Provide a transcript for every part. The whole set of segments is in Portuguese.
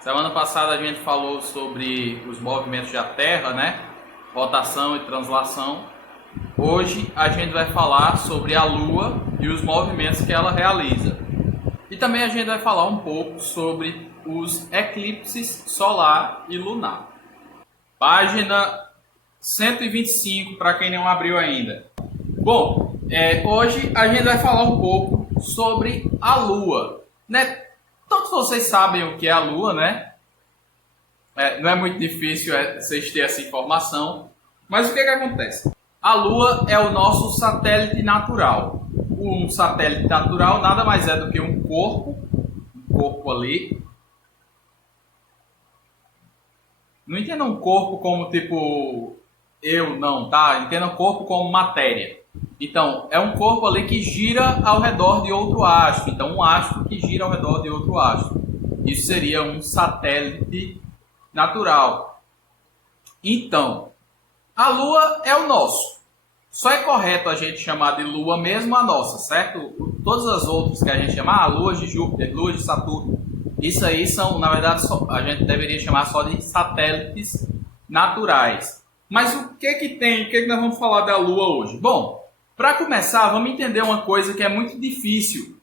Semana passada a gente falou sobre os movimentos da Terra, né? Rotação e translação. Hoje a gente vai falar sobre a Lua e os movimentos que ela realiza. E também a gente vai falar um pouco sobre os eclipses solar e lunar. Página 125 para quem não abriu ainda. Bom, hoje a gente vai falar um pouco sobre a Lua, né? Todos vocês sabem o que é a Lua, né? Não é muito difícil vocês terem essa informação. Mas o que acontece? A Lua é o nosso satélite natural. Um satélite natural nada mais é do que um corpo ali. Não entenda um corpo como tipo não, tá? Entenda um corpo como matéria. Então, é um corpo ali que gira ao redor de outro astro. Então, um astro que gira ao redor de outro astro. Isso seria um satélite natural. Então, a Lua é o nosso. Só é correto a gente chamar de Lua mesmo a nossa, certo? Todas as outras que a gente chama, Lua de Júpiter, Lua de Saturno, isso aí são, na verdade, a gente deveria chamar só de satélites naturais. Mas o que nós vamos falar da Lua hoje? Bom, para começar, vamos entender uma coisa que é muito difícil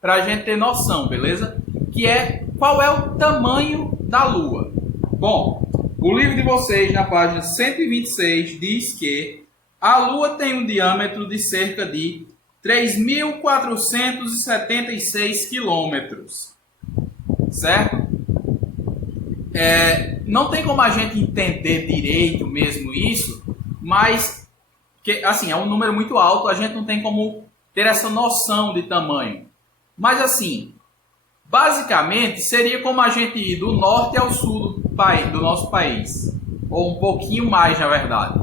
para a gente ter noção, beleza? Que é qual é o tamanho da Lua. Bom, o livro de vocês, na página 126, diz que a Lua tem um diâmetro de cerca de 3.476 quilômetros, certo? Não tem como a gente entender direito mesmo isso, mas assim, é um número muito alto, a gente não tem como ter essa noção de tamanho. Mas assim, basicamente seria como a gente ir do norte ao sul do nosso país, ou um pouquinho mais, na verdade.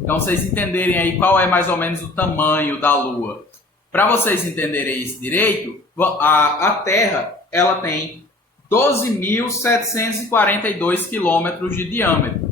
Então, vocês entenderem aí qual é mais ou menos o tamanho da Lua. Para vocês entenderem isso direito, a Terra ela tem 12.742 quilômetros de diâmetro.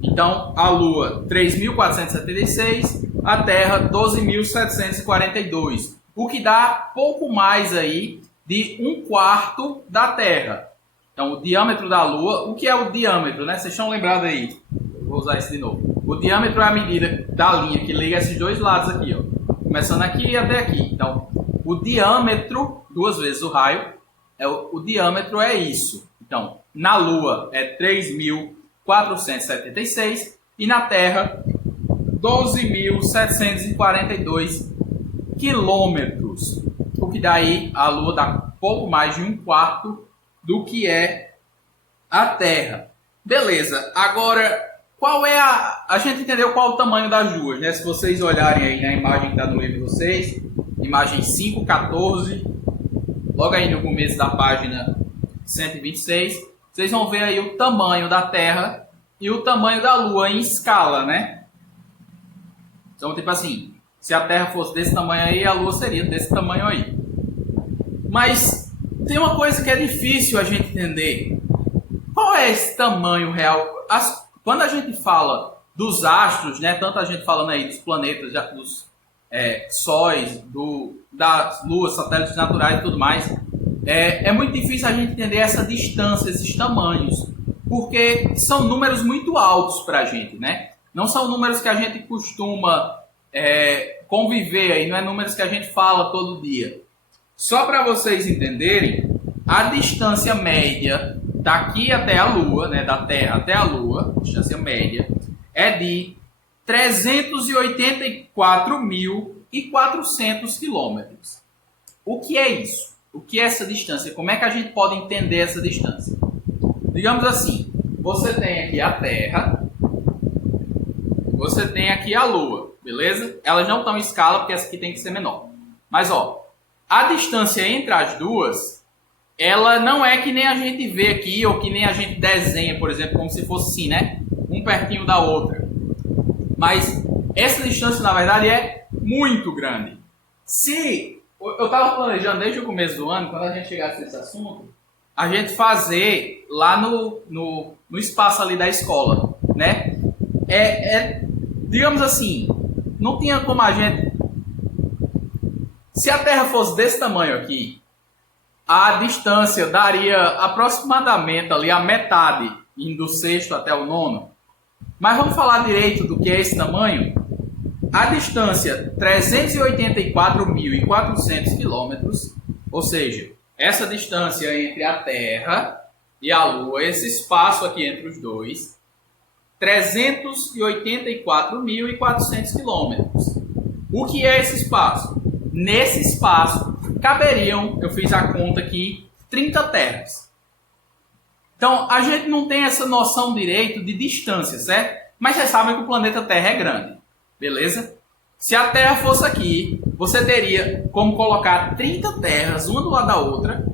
Então, a Lua 3.476, a Terra 12.742, o que dá pouco mais aí de 1/4 da Terra. Então, o diâmetro da Lua, o que é o diâmetro, né? Vocês estão lembrados aí? Vou usar isso de novo. O diâmetro é a medida da linha que liga esses dois lados aqui, ó. Começando aqui até aqui. Então, o diâmetro, duas vezes o raio, o diâmetro é isso. Então, na Lua é 3.476 e na Terra 12.742 quilômetros. O que daí a Lua dá pouco mais de 1/4 do que é a Terra. Beleza, agora qual é a gente entendeu qual é o tamanho das luas, né? Se vocês olharem aí na imagem que está no livro de vocês, imagem 5.14, logo aí no começo da página 126, vocês vão ver aí o tamanho da Terra e o tamanho da Lua em escala, né? Então, tipo assim, se a Terra fosse desse tamanho aí, a Lua seria desse tamanho aí. Mas tem uma coisa que é difícil a gente entender. Qual é esse tamanho real? Quando a gente fala dos astros, né, tanto a gente falando aí dos planetas, dos sóis, das luas, satélites naturais e tudo mais, é muito difícil a gente entender essa distância, esses tamanhos, porque são números muito altos para a gente, né? Não são números que a gente costuma conviver aí, não é números que a gente fala todo dia. Só para vocês entenderem, a distância média daqui até a Lua, né, da Terra até a Lua, distância média, é de 384.400 quilômetros. O que é isso? O que é essa distância? Como é que a gente pode entender essa distância? Digamos assim, você tem aqui a Terra, você tem aqui a Lua, beleza? Elas não estão em escala porque essa aqui tem que ser menor. Mas, ó, a distância entre as duas, ela não é que nem a gente vê aqui, ou que nem a gente desenha, por exemplo, como se fosse assim, né? Um pertinho da outra. Mas essa distância, na verdade, é muito grande. Eu estava planejando desde o começo do ano, quando a gente chegasse nesse assunto, a gente fazer lá no espaço ali da escola, né? Digamos assim, não tinha como a gente... Se a Terra fosse desse tamanho aqui, a distância daria aproximadamente ali a metade, indo do sexto até o nono. Mas vamos falar direito do que é esse tamanho? A distância 384.400 quilômetros, ou seja, essa distância entre a Terra e a Lua, esse espaço aqui entre os dois, 384.400 quilômetros. O que é esse espaço? Nesse espaço caberiam, eu fiz a conta aqui, 30 terras. Então, a gente não tem essa noção direito de distância, certo? Mas vocês sabem que o planeta Terra é grande, beleza? Se a Terra fosse aqui, você teria como colocar 30 terras, uma do lado da outra,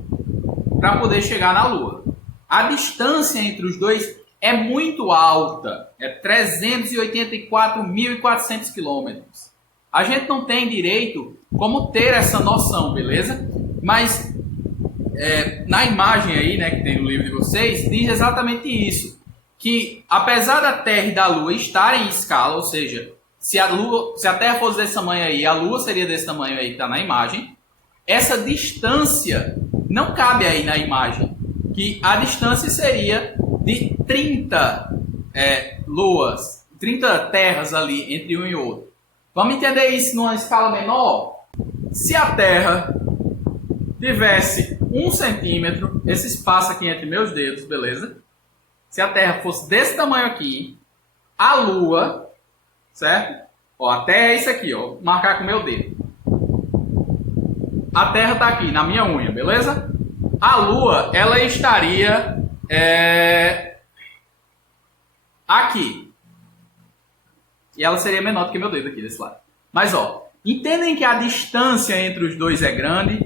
para poder chegar na Lua. A distância entre os dois é muito alta, é 384.400 quilômetros. A gente não tem direito como ter essa noção, beleza? Mas na imagem aí, né, que tem no livro de vocês, diz exatamente isso. Que apesar da Terra e da Lua estarem em escala, ou seja, se a Terra fosse desse tamanho aí, a Lua seria desse tamanho aí que está na imagem, essa distância não cabe aí na imagem. Que a distância seria de 30 luas, 30 terras ali entre um e outro. Vamos entender isso numa escala menor? Se a Terra tivesse 1 centímetro, esse espaço aqui entre meus dedos, beleza? Se a Terra fosse desse tamanho aqui, a Lua, certo? Ó, a Terra é isso aqui, ó, vou marcar com o meu dedo. A Terra está aqui, na minha unha, beleza? A Lua, ela estaria aqui. E ela seria menor do que meu dedo aqui desse lado. Mas, ó, entendem que a distância entre os dois é grande?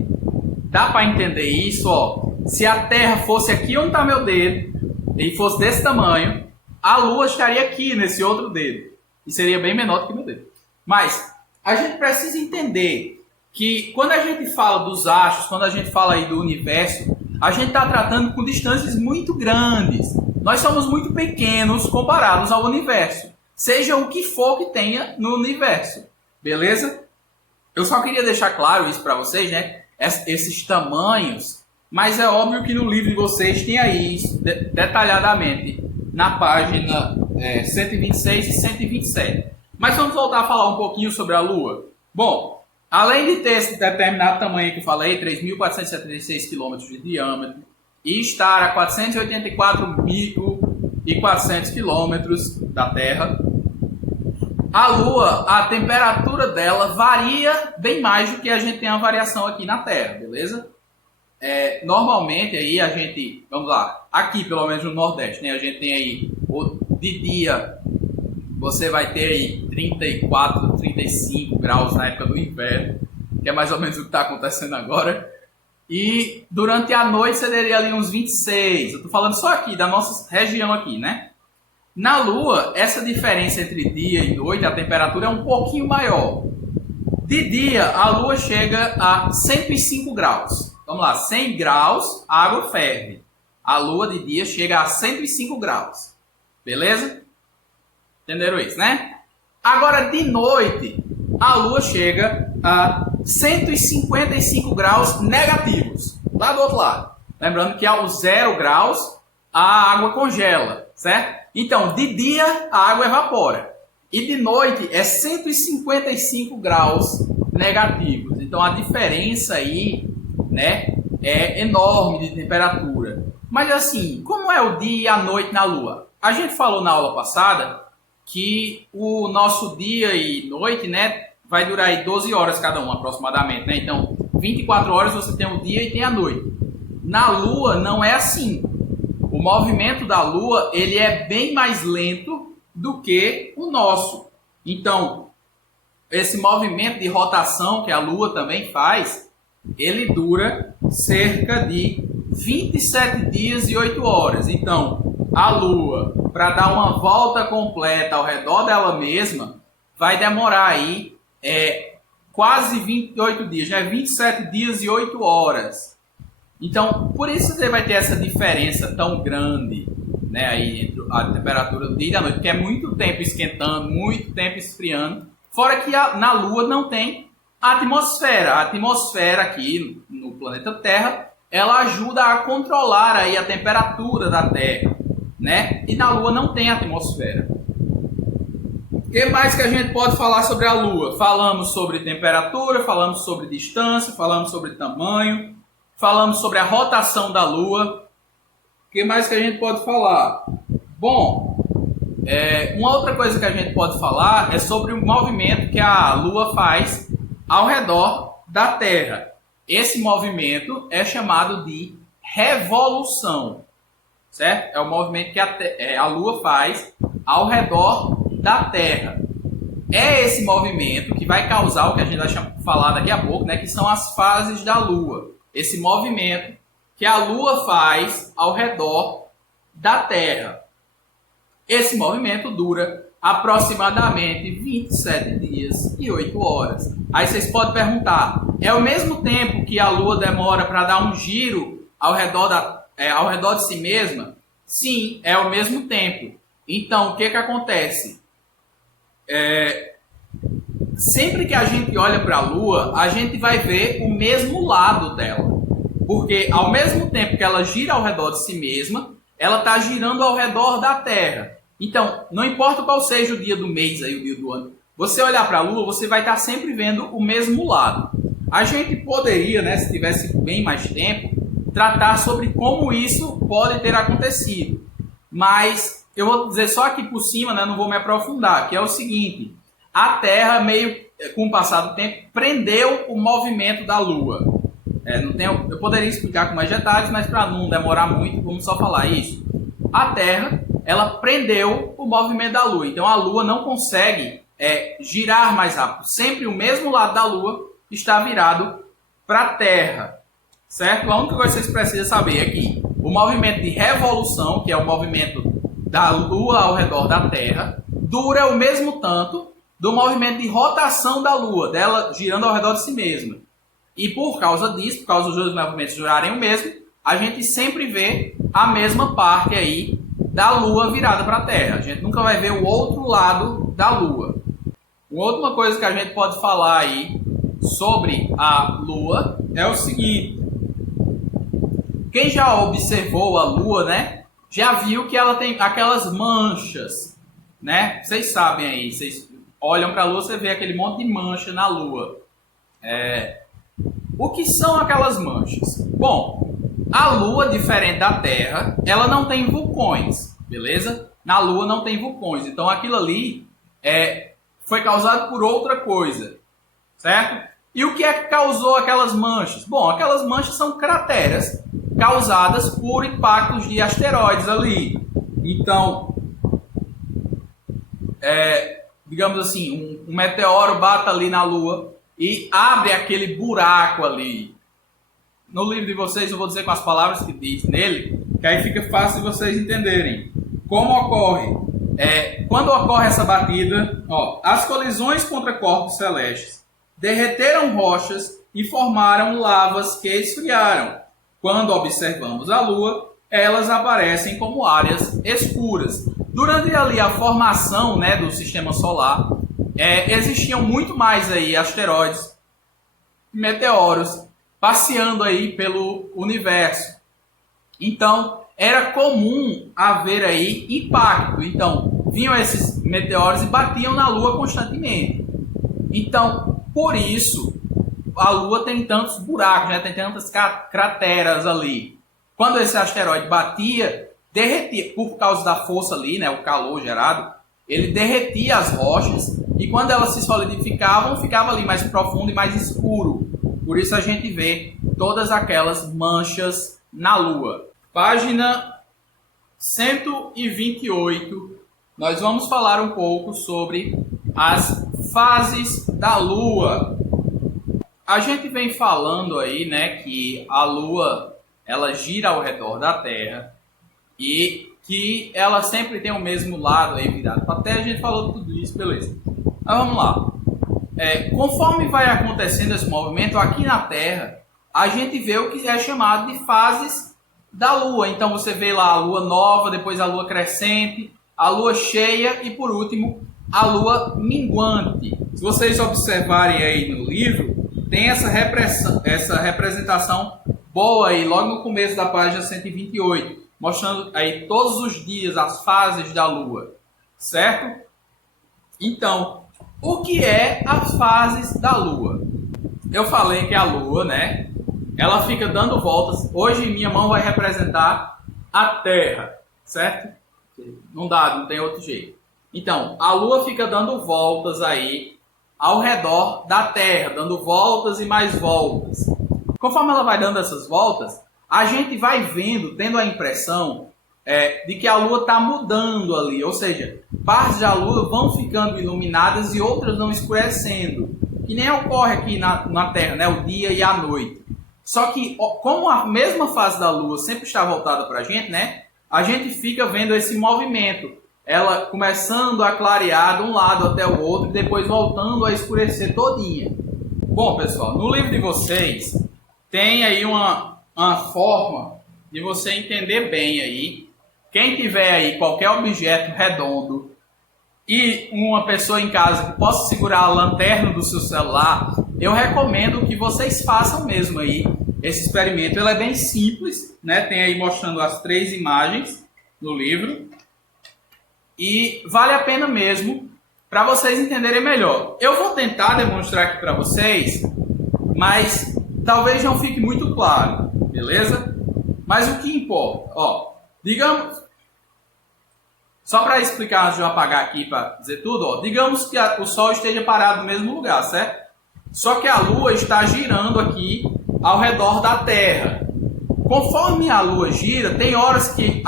Dá para entender isso, ó. Se a Terra fosse aqui onde está meu dedo, e fosse desse tamanho, a Lua estaria aqui, nesse outro dedo. E seria bem menor do que meu dedo. Mas, a gente precisa entender que quando a gente fala dos astros, quando a gente fala aí do universo, a gente está tratando com distâncias muito grandes. Nós somos muito pequenos comparados ao universo. Seja o que for que tenha no universo. Beleza? Eu só queria deixar claro isso para vocês, né? Esses tamanhos. Mas é óbvio que no livro de vocês tem aí isso detalhadamente. Na página 126 e 127. Mas vamos voltar a falar um pouquinho sobre a Lua. Bom, além de ter esse determinado tamanho que eu falei, 3.476 km de diâmetro, e estar a 484.400 km da Terra, a Lua, a temperatura dela varia bem mais do que a gente tem a variação aqui na Terra, beleza? Normalmente aí a gente, vamos lá, aqui pelo menos no Nordeste, né, a gente tem aí, de dia, você vai ter aí 34, 35 graus na época do inverno, que é mais ou menos o que está acontecendo agora. E durante a noite você teria ali uns 26. Eu estou falando só aqui, da nossa região aqui, né? Na Lua, essa diferença entre dia e noite, a temperatura é um pouquinho maior. De dia, a Lua chega a 105 graus. Vamos lá, 100 graus, a água ferve. A Lua de dia chega a 105 graus. Beleza? Entenderam isso, né? Agora, de noite, a Lua chega a 155 graus negativos. Lá do outro lado. Lembrando que ao 0 graus, a água congela, certo? Então, de dia, a água evapora. E de noite, é 155 graus negativos. Então, a diferença aí, né, é enorme de temperatura. Mas assim, como é o dia e a noite na Lua? A gente falou na aula passada que o nosso dia e noite, né, vai durar aí 12 horas cada um aproximadamente, né? Então, 24 horas você tem o dia e tem a noite. Na Lua não é assim. O movimento da Lua, ele é bem mais lento do que o nosso. Então, esse movimento de rotação que a Lua também faz, ele dura cerca de 27 dias e 8 horas. Então, a Lua, para dar uma volta completa ao redor dela mesma, vai demorar aí quase 28 dias, né? 27 dias e 8 horas. Então, por isso você vai ter essa diferença tão grande, né, aí entre a temperatura do dia e da noite, porque é muito tempo esquentando, muito tempo esfriando. Fora que na Lua não tem atmosfera. A atmosfera aqui no planeta Terra ela ajuda a controlar aí a temperatura da Terra, né? E na Lua não tem atmosfera. O que mais que a gente pode falar sobre a Lua? Falamos sobre temperatura, falamos sobre distância, falamos sobre tamanho, falamos sobre a rotação da Lua. O que mais que a gente pode falar? Bom, uma outra coisa que a gente pode falar é sobre o movimento que a Lua faz ao redor da Terra. Esse movimento é chamado de revolução, certo? É o movimento que a Lua faz ao redor da Terra. É esse movimento que vai causar o que a gente vai falar daqui a pouco, né? Que são as fases da Lua. Esse movimento que a Lua faz ao redor da Terra. Esse movimento dura aproximadamente 27 dias e 8 horas. Aí vocês podem perguntar, é o mesmo tempo que a Lua demora para dar um giro ao redor de si mesma? Sim, é o mesmo tempo. Então, o que acontece? Sempre que a gente olha para a Lua, a gente vai ver o mesmo lado dela. Porque ao mesmo tempo que ela gira ao redor de si mesma, ela está girando ao redor da Terra. Então, não importa qual seja o dia do mês, aí, o dia do ano, você olhar para a Lua, você vai estar sempre vendo o mesmo lado. A gente poderia, né, se tivesse bem mais tempo, tratar sobre como isso pode ter acontecido. Mas eu vou dizer só aqui por cima, né, não vou me aprofundar, que é o seguinte: a Terra, meio com o passar do tempo, prendeu o movimento da Lua. Eu poderia explicar com mais detalhes, mas para não demorar muito, vamos só falar isso. A Terra, ela prendeu o movimento da Lua. Então a Lua não consegue girar mais rápido. Sempre o mesmo lado da Lua está virado para a Terra. Certo? A única coisa que vocês precisam saber é que o movimento de revolução, que é o movimento da Lua ao redor da Terra, dura o mesmo tanto do movimento de rotação da Lua, dela girando ao redor de si mesma. E por causa disso, por causa dos dois movimentos durarem o mesmo, a gente sempre vê a mesma parte aí da Lua virada para a Terra. A gente nunca vai ver o outro lado da Lua. Uma outra coisa que a gente pode falar aí sobre a Lua é o seguinte: quem já observou a Lua, né, já viu que ela tem aquelas manchas, né? Vocês sabem aí, vocês olham para a Lua, você vê aquele monte de mancha na Lua. O que são aquelas manchas? Bom, a Lua, diferente da Terra, ela não tem vulcões, beleza? Na Lua não tem vulcões, então aquilo ali foi causado por outra coisa, certo? E o que é que causou aquelas manchas? Bom, aquelas manchas são crateras causadas por impactos de asteroides ali. Então, digamos assim, um meteoro bate ali na Lua e abre aquele buraco ali. No livro de vocês eu vou dizer com as palavras que diz nele, que aí fica fácil de vocês entenderem. Como ocorre? Quando ocorre essa batida, as colisões contra corpos celestes derreteram rochas e formaram lavas que esfriaram. Quando observamos a Lua, elas aparecem como áreas escuras. Durante ali a formação, né, do sistema solar, existiam muito mais aí asteroides, meteoros, passeando aí pelo universo. Então, era comum haver aí impacto. Então, vinham esses meteoros e batiam na Lua constantemente. Então, por isso, a Lua tem tantos buracos, né? Tem tantas crateras ali. Quando esse asteroide batia, derretia, por causa da força ali, né, o calor gerado, ele derretia as rochas e quando elas se solidificavam, ficava ali mais profundo e mais escuro. Por isso a gente vê todas aquelas manchas na Lua. Página 128, nós vamos falar um pouco sobre as fases da Lua. A gente vem falando aí, né, que a Lua, ela gira ao redor da Terra e que ela sempre tem o mesmo lado aí virado para a Terra. A gente falou tudo isso, beleza. Mas vamos lá. Conforme vai acontecendo esse movimento aqui na Terra, a gente vê o que é chamado de fases da Lua. Então você vê lá a Lua nova, depois a Lua crescente, a Lua cheia e por último a Lua minguante. Se vocês observarem aí no livro, tem essa representação boa aí logo no começo da página 128, mostrando aí todos os dias as fases da Lua, certo? Então, o que é as fases da Lua? Eu falei que a Lua, né, ela fica dando voltas. Hoje minha mão vai representar a Terra, certo? Não dá, não tem outro jeito. Então, a Lua fica dando voltas aí ao redor da Terra, dando voltas e mais voltas. Conforme ela vai dando essas voltas, a gente vai vendo, tendo a impressão de que a Lua está mudando ali, ou seja, partes da Lua vão ficando iluminadas e outras vão escurecendo, que nem ocorre aqui na Terra, né? O dia e a noite. Só que, como a mesma fase da Lua sempre está voltada para a gente, né? A gente fica vendo esse movimento, ela começando a clarear de um lado até o outro e depois voltando a escurecer todinha. Bom, pessoal, no livro de vocês tem aí uma forma de você entender bem aí. Quem tiver aí qualquer objeto redondo e uma pessoa em casa que possa segurar a lanterna do seu celular, eu recomendo que vocês façam mesmo aí esse experimento. Ele é bem simples, né? Tem aí mostrando as 3 imagens no livro. E vale a pena mesmo para vocês entenderem melhor. Eu vou tentar demonstrar aqui para vocês, mas talvez não fique muito claro, beleza? Mas o que importa, ó, digamos, só para explicar antes de eu apagar aqui para dizer tudo, ó, digamos que o Sol esteja parado no mesmo lugar, certo? Só que a Lua está girando aqui ao redor da Terra. Conforme a Lua gira, tem horas que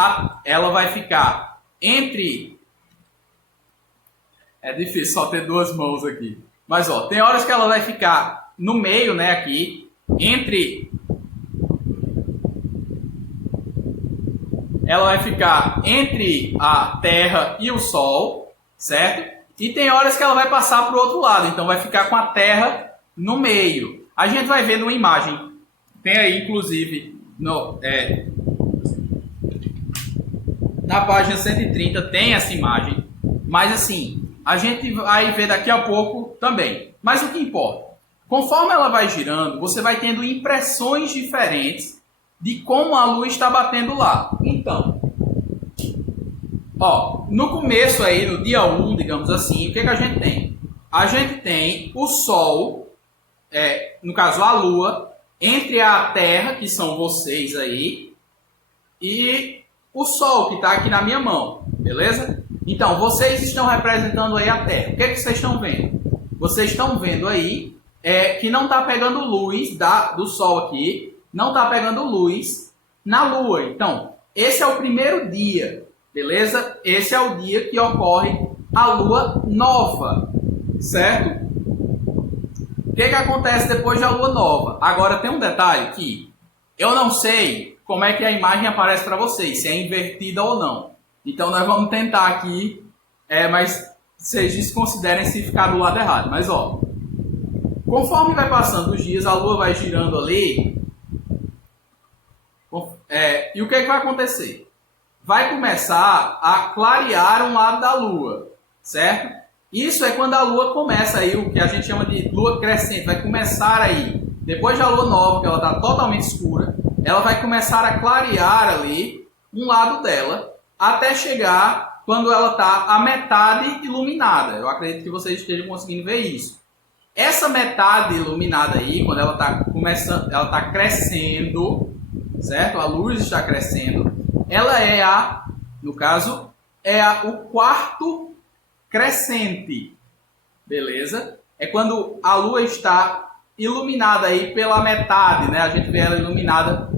ela vai ficar entre... É difícil só ter 2 mãos aqui. Mas, ó, tem horas que ela vai ficar no meio, né, aqui, ela vai ficar entre a Terra e o Sol, certo? E tem horas que ela vai passar para o outro lado, então vai ficar com a Terra no meio. A gente vai ver numa imagem, tem aí inclusive na página 130 tem essa imagem, mas assim, a gente vai ver daqui a pouco também. Mas o que importa? Conforme ela vai girando, você vai tendo impressões diferentes de como a Lua está batendo lá. Então, ó, no começo aí, no dia 1, digamos assim, o que a gente tem? A gente tem o Sol, no caso a Lua, entre a Terra, que são vocês aí, e o Sol, que está aqui na minha mão, beleza? Então, vocês estão representando aí a Terra. O que vocês estão vendo? Vocês estão vendo aí que não está pegando luz do Sol aqui, não está pegando luz na Lua. Então, esse é o primeiro dia, beleza? Esse é o dia que ocorre a Lua nova, certo? O que acontece depois da Lua nova? Agora tem um detalhe que eu não sei como é que a imagem aparece para vocês, se é invertida ou não. Então nós vamos tentar aqui, mas vocês desconsiderem se ficar do lado errado. Mas ó, conforme vai passando os dias, a Lua vai girando ali. E o que vai acontecer? Vai começar a clarear um lado da Lua, certo? Isso é quando a Lua começa aí, o que a gente chama de Lua crescente, vai começar aí, depois da Lua nova, que ela está totalmente escura, ela vai começar a clarear ali um lado dela, até chegar quando ela está a metade iluminada. Eu acredito que vocês estejam conseguindo ver isso. Essa metade iluminada aí, quando ela está começando, ela está crescendo, certo? A luz está crescendo. Ela no caso, o quarto crescente, beleza? É quando a Lua está iluminada aí pela metade, né? A gente vê ela iluminada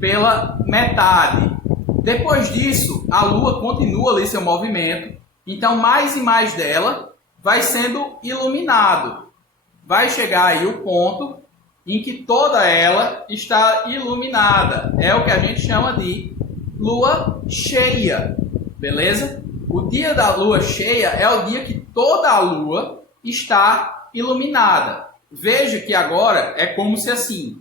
pela metade. Depois disso, a Lua continua ali seu movimento, então mais e mais dela vai sendo iluminado. Vai chegar aí o ponto em que toda ela está iluminada. É o que a gente chama de Lua cheia, beleza? O dia da Lua cheia é o dia que toda a Lua está iluminada. Veja que agora é como se assim,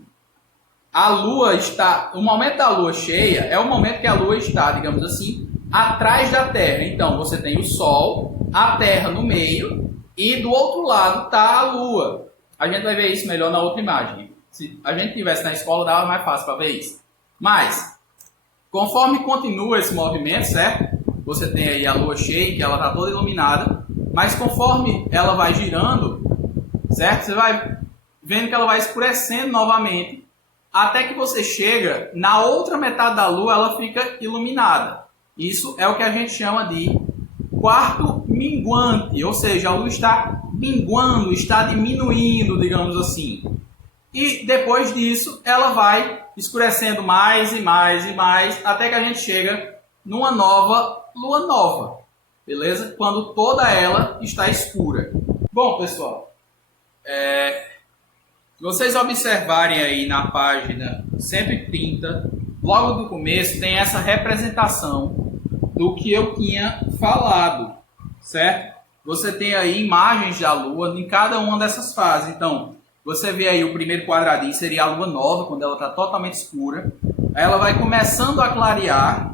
a Lua está... O momento da Lua cheia é o momento que a Lua está, digamos assim, atrás da Terra. Então, você tem o Sol, a Terra no meio e do outro lado está a Lua. A gente vai ver isso melhor na outra imagem. Se a gente tivesse na escola, dava mais fácil para ver isso. Mas, conforme continua esse movimento, certo? Você tem aí a lua cheia, que ela está toda iluminada, mas conforme ela vai girando, certo? Você vai vendo que ela vai escurecendo novamente, até que você chega na outra metade da lua, ela fica iluminada. Isso é o que a gente chama de quarto minguante, ou seja, a lua está minguando, está diminuindo, digamos assim. E depois disso, ela vai escurecendo mais e mais e mais, até que a gente chega numa nova lua nova, beleza? Quando toda ela está escura. Bom, pessoal, se vocês observarem aí na página 130, logo do começo tem essa representação do que eu tinha falado, certo? Você tem aí imagens da lua em cada uma dessas fases. Então, você vê aí o primeiro quadradinho, seria a lua nova, quando ela está totalmente escura. Aí ela vai começando a clarear.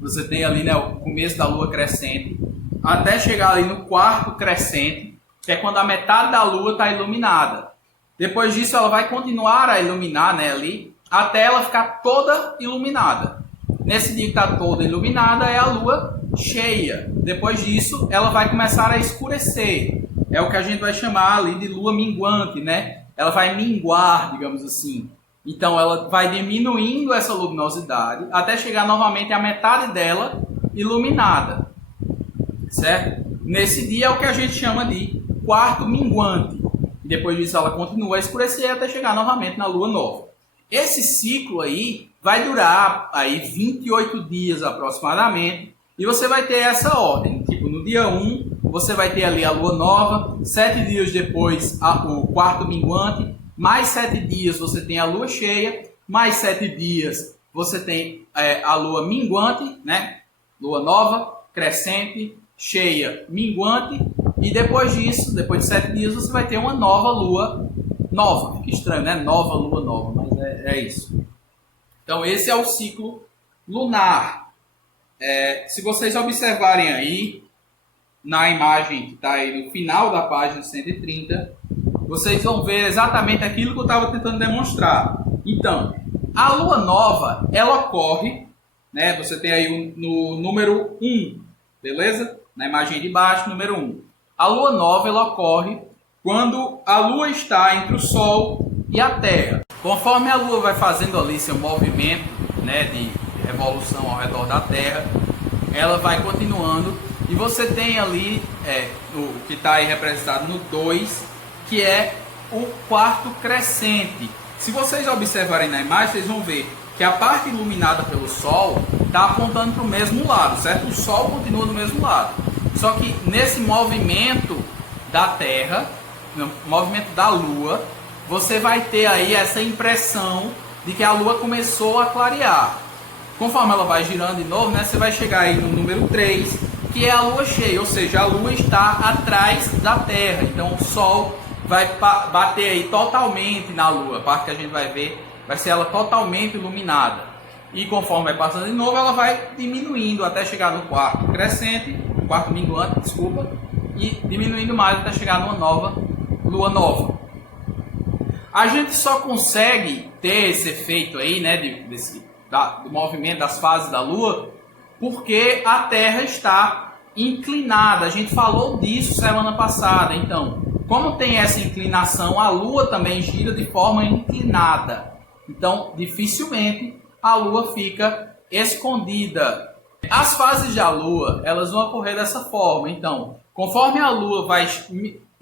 Você tem ali, né, o começo da lua crescente, até chegar ali no quarto crescente, que é quando a metade da lua está iluminada. Depois disso, ela vai continuar a iluminar, né, ali, até ela ficar toda iluminada. Nesse dia que está toda iluminada é a lua cheia. Depois disso, ela vai começar a escurecer. É o que a gente vai chamar ali de lua minguante, né? Ela vai minguar, digamos assim. Então, ela vai diminuindo essa luminosidade até chegar novamente à metade dela iluminada, certo? Nesse dia é o que a gente chama de quarto minguante. Depois disso, ela continua a escurecer até chegar novamente na lua nova. Esse ciclo aí vai durar aí 28 dias aproximadamente. E você vai ter essa ordem. Tipo, no dia 1, você vai ter ali a lua nova. 7 dias depois, o quarto minguante. Mais 7 dias você tem a lua cheia. Mais 7 dias você tem a lua minguante, né? Lua nova, crescente, cheia, minguante. E depois disso, depois de 7 dias, você vai ter uma nova lua nova. Fica estranho, né? Nova lua nova, mas é isso. Então, esse é o ciclo lunar. Se vocês observarem aí, na imagem que está aí no final da página 130, vocês vão ver exatamente aquilo que eu estava tentando demonstrar. Então, a lua nova, ela ocorre, né? Você tem aí no número 1, beleza? Na imagem de baixo, número 1. A lua nova, ela ocorre quando a lua está entre o Sol e a Terra. Conforme a lua vai fazendo ali seu movimento, né, de revolução ao redor da Terra, ela vai continuando e você tem ali o que está aí representado no 2, que é o quarto crescente. Se vocês observarem na imagem, vocês vão ver que a parte iluminada pelo Sol está apontando para o mesmo lado, certo? O Sol continua do mesmo lado. Só que nesse movimento da Terra, no movimento da Lua, você vai ter aí essa impressão de que a Lua começou a clarear. Conforme ela vai girando de novo, né, você vai chegar aí no número 3, que é a Lua cheia, ou seja, a Lua está atrás da Terra. Então o Sol vai bater aí totalmente na Lua. A parte que a gente vai ver vai ser ela totalmente iluminada. E conforme vai passando de novo, ela vai diminuindo até chegar no quarto crescente, quarto minguante, desculpa, e diminuindo mais até chegar numa nova lua nova. A gente só consegue ter esse efeito aí, né, do movimento das fases da Lua, porque a Terra está inclinada. A gente falou disso semana passada. Então, como tem essa inclinação, a Lua também gira de forma inclinada. Então, dificilmente a Lua fica escondida. As fases da Lua, elas vão ocorrer dessa forma. Então, conforme a Lua vai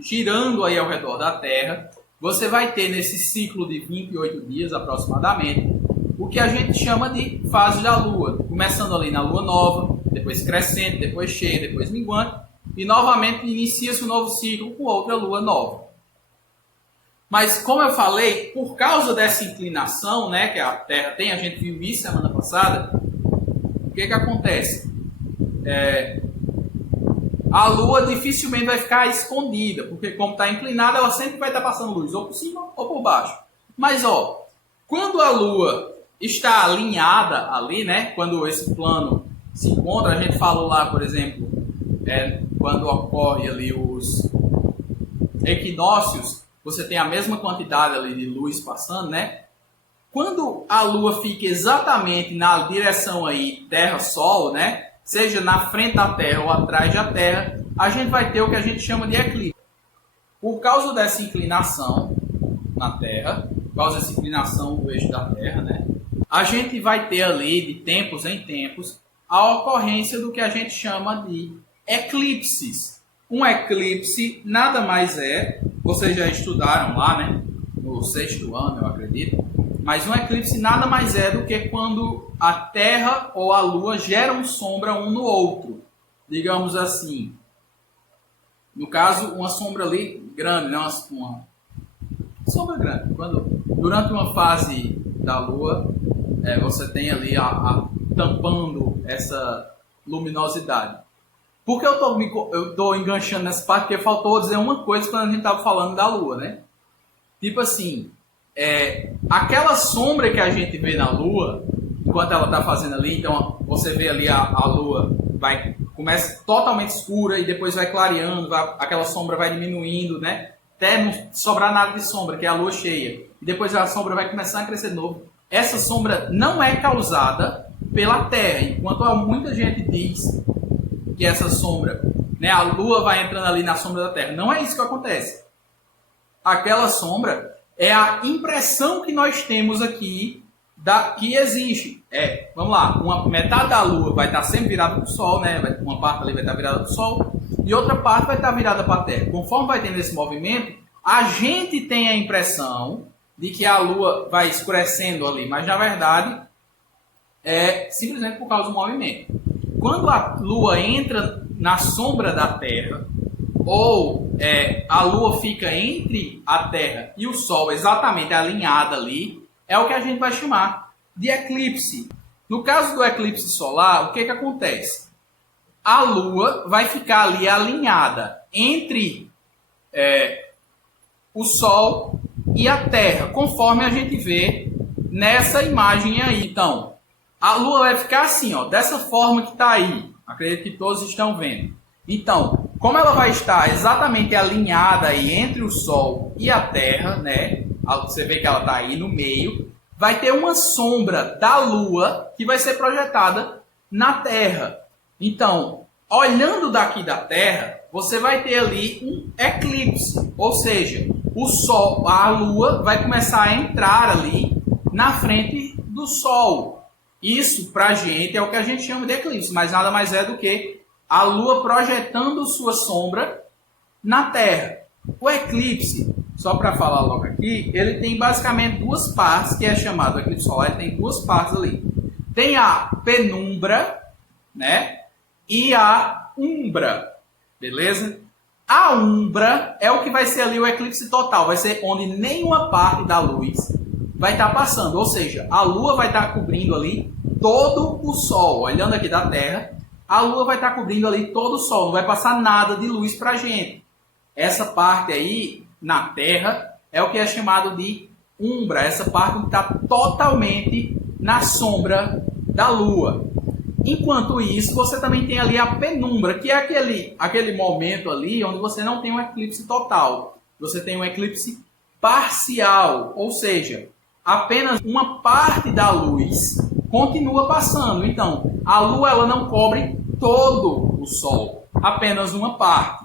girando aí ao redor da Terra, você vai ter nesse ciclo de 28 dias aproximadamente, o que a gente chama de fase da Lua, começando ali na Lua nova, depois crescente, depois cheia, depois minguante, e novamente inicia-se um novo ciclo com outra Lua nova. Mas como eu falei, por causa dessa inclinação, né, que a Terra tem, a gente viu isso semana passada, o que acontece? A Lua dificilmente vai ficar escondida, porque como está inclinada, ela sempre vai estar passando luz, ou por cima ou por baixo. Mas, quando a Lua está alinhada ali, né, quando esse plano se encontra, a gente falou lá, por exemplo, quando ocorre ali os equinócios, você tem a mesma quantidade ali de luz passando, né? Quando a Lua fica exatamente na direção aí Terra-Sol, né? Seja na frente da Terra ou atrás da Terra, a gente vai ter o que a gente chama de eclipse. Por causa dessa inclinação na Terra, por causa dessa inclinação do eixo da Terra, né? A gente vai ter ali, de tempos em tempos, a ocorrência do que a gente chama de eclipses. Um eclipse nada mais é, vocês já estudaram lá, né? No 6º ano, eu acredito. Mas um eclipse nada mais é do que quando a Terra ou a Lua geram sombra um no outro. Digamos assim. No caso, uma sombra ali grande, né? Uma sombra grande. Quando, durante uma fase da Lua, você tem ali tampando essa luminosidade. Por que eu estou enganchando nessa parte? Porque faltou dizer uma coisa quando a gente estava falando da Lua, né? Tipo assim, aquela sombra que a gente vê na Lua, enquanto ela está fazendo ali, então você vê ali a Lua começa totalmente escura e depois vai clareando, aquela sombra vai diminuindo, né? Até não sobrar nada de sombra, que é a Lua cheia. E depois a sombra vai começar a crescer de novo. Essa sombra não é causada pela Terra, enquanto muita gente diz que essa sombra, né, a Lua vai entrando ali na sombra da Terra. Não é isso que acontece. Aquela sombra é a impressão que nós temos aqui que existe. Vamos lá, metade da Lua vai estar sempre virada para o Sol, né? Uma parte ali vai estar virada para o Sol e outra parte vai estar virada para a Terra. Conforme vai tendo esse movimento, a gente tem a impressão de que a Lua vai escurecendo ali, mas na verdade é simplesmente por causa do movimento. Quando a Lua entra na sombra da Terra, ou a Lua fica entre a Terra e o Sol exatamente alinhada ali, é o que a gente vai chamar de eclipse. No caso do eclipse solar, o que acontece? A Lua vai ficar ali alinhada entre o Sol e a Terra, conforme a gente vê nessa imagem aí. Então, a Lua vai ficar assim, ó, dessa forma que está aí. Acredito que todos estão vendo. Então, como ela vai estar exatamente alinhada aí entre o Sol e a Terra, né? Você vê que ela está aí no meio. Vai ter uma sombra da Lua que vai ser projetada na Terra. Então, olhando daqui da Terra, você vai ter ali um eclipse. Ou seja, o Sol, a Lua vai começar a entrar ali na frente do Sol. Isso, para a gente, é o que a gente chama de eclipse, mas nada mais é do que a Lua projetando sua sombra na Terra. O eclipse, só para falar logo aqui, ele tem basicamente duas partes, que é chamado eclipse solar, ele tem duas partes ali. Tem a penumbra, né? E a umbra, beleza? A umbra é o que vai ser ali o eclipse total, vai ser onde nenhuma parte da luz vai estar passando, ou seja, a Lua vai estar cobrindo ali todo o Sol. Olhando aqui da Terra, a Lua vai estar cobrindo ali todo o Sol, não vai passar nada de luz para a gente. Essa parte aí, na Terra, é o que é chamado de umbra, essa parte que está totalmente na sombra da Lua. Enquanto isso, você também tem ali a penumbra, que é aquele momento ali onde você não tem um eclipse total. Você tem um eclipse parcial, ou seja, apenas uma parte da luz continua passando. Então, a Lua ela não cobre todo o Sol, apenas uma parte.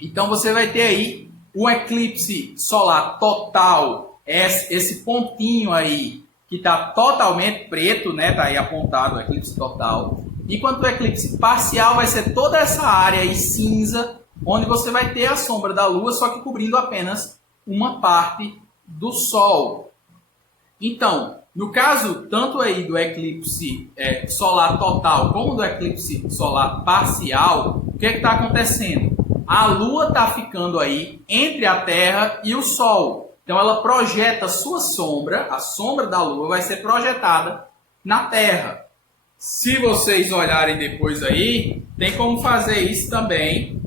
Então, você vai ter aí o eclipse solar total, esse pontinho aí, que está totalmente preto, né? Está aí apontado o eclipse total. Enquanto o eclipse parcial vai ser toda essa área aí cinza, onde você vai ter a sombra da Lua, só que cobrindo apenas uma parte do Sol. Então, no caso tanto aí do eclipse solar total como do eclipse solar parcial, o que está acontecendo? A Lua está ficando aí entre a Terra e o Sol. Então ela projeta sua sombra, a sombra da Lua vai ser projetada na Terra. Se vocês olharem depois aí, tem como fazer isso também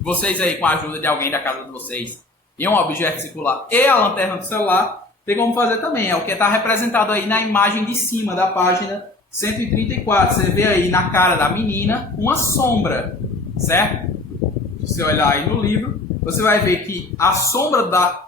vocês aí com a ajuda de alguém da casa de vocês e um objeto circular e a lanterna do celular, tem como fazer também. É o que está representado aí na imagem de cima da página 134. Você vê aí na cara da menina uma sombra, certo? Se você olhar aí no livro, você vai ver que a sombra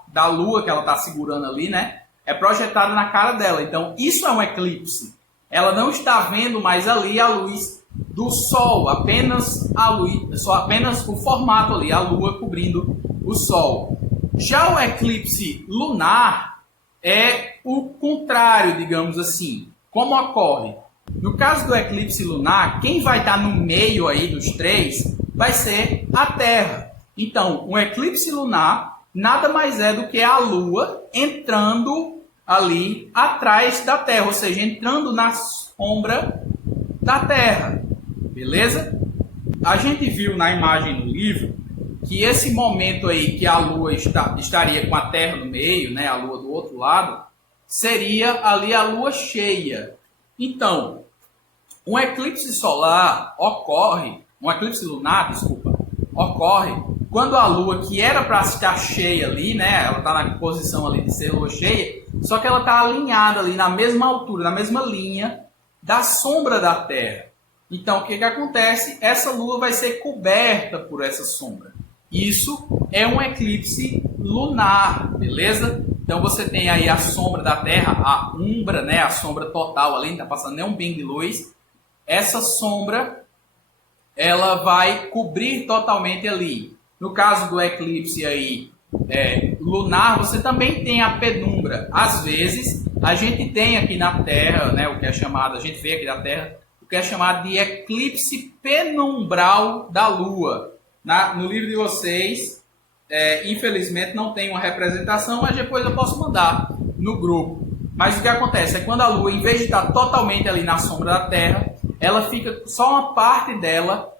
da Lua que ela está segurando ali, né, é projetada na cara dela. Então, isso é um eclipse. Ela não está vendo mais ali a luz do Sol, apenas a luz, só apenas o formato ali, a Lua cobrindo o Sol. Já o eclipse lunar é o contrário, digamos assim. Como ocorre? No caso do eclipse lunar, quem vai estar no meio aí dos três vai ser a Terra. Então, um eclipse lunar nada mais é do que a Lua entrando ali atrás da Terra, ou seja, entrando na sombra da Terra. Beleza? A gente viu na imagem no livro que esse momento aí que a Lua estaria com a Terra no meio, né, a Lua do outro lado, seria ali a Lua cheia. Então, um eclipse solar ocorre, um eclipse lunar, desculpa, ocorre quando a Lua, que era para estar cheia ali, né, ela está na posição ali de ser Lua cheia, só que ela está alinhada ali na mesma altura, na mesma linha da sombra da Terra. Então, o que acontece? Essa Lua vai ser coberta por essa sombra. Isso é um eclipse lunar, beleza? Então, você tem aí a sombra da Terra, a umbra, né, a sombra total ali, não está passando nem um pingo de luz. Essa sombra, ela vai cobrir totalmente ali. No caso do eclipse aí, lunar, você também tem a penumbra. Às vezes, a gente tem aqui na Terra, né, o que é chamado, a gente vê aqui na Terra, o que é chamado de eclipse penumbral da Lua. No livro de vocês, infelizmente não tem uma representação, mas depois eu posso mandar no grupo. Mas o que acontece é quando a Lua, em vez de estar totalmente ali na sombra da Terra, ela fica só uma parte dela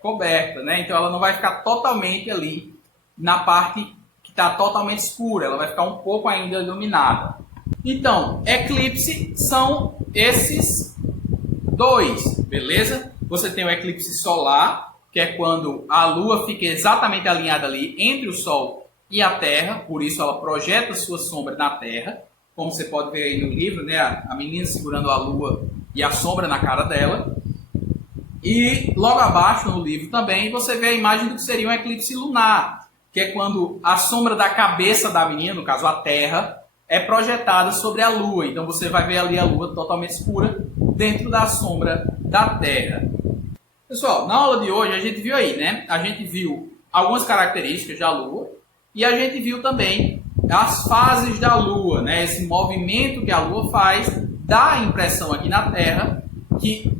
coberta, né? Então ela não vai ficar totalmente ali na parte que está totalmente escura, ela vai ficar um pouco ainda iluminada. Então, eclipse são esses dois, beleza? Você tem o eclipse solar, que é quando a Lua fica exatamente alinhada ali entre o Sol e a Terra, por isso ela projeta sua sombra na Terra, como você pode ver aí no livro, né? A menina segurando a Lua e a sombra na cara dela. E logo abaixo no livro também você vê a imagem do que seria um eclipse lunar, que é quando a sombra da cabeça da menina, no caso a Terra, é projetada sobre a Lua. Então você vai ver ali a Lua totalmente escura dentro da sombra da Terra. Pessoal, na aula de hoje a gente viu aí, né? A gente viu algumas características da Lua e a gente viu também as fases da Lua, né? Esse movimento que a Lua faz dá a impressão aqui na Terra que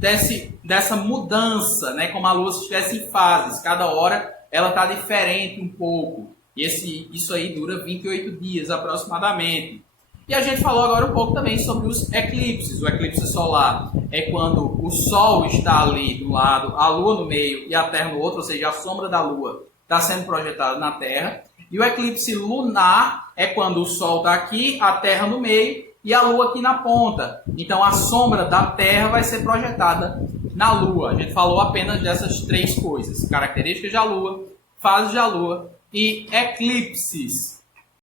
dessa mudança, né? Como a Lua estivesse em fases, cada hora ela está diferente um pouco. E isso aí dura 28 dias aproximadamente. E a gente falou agora um pouco também sobre os eclipses. O eclipse solar é quando o Sol está ali do lado, a Lua no meio e a Terra no outro, ou seja, a sombra da Lua está sendo projetada na Terra. E o eclipse lunar é quando o Sol está aqui, a Terra no meio e a Lua aqui na ponta. Então a sombra da Terra vai ser projetada na Lua. A gente falou apenas dessas três coisas: características da Lua, fases da Lua e eclipses.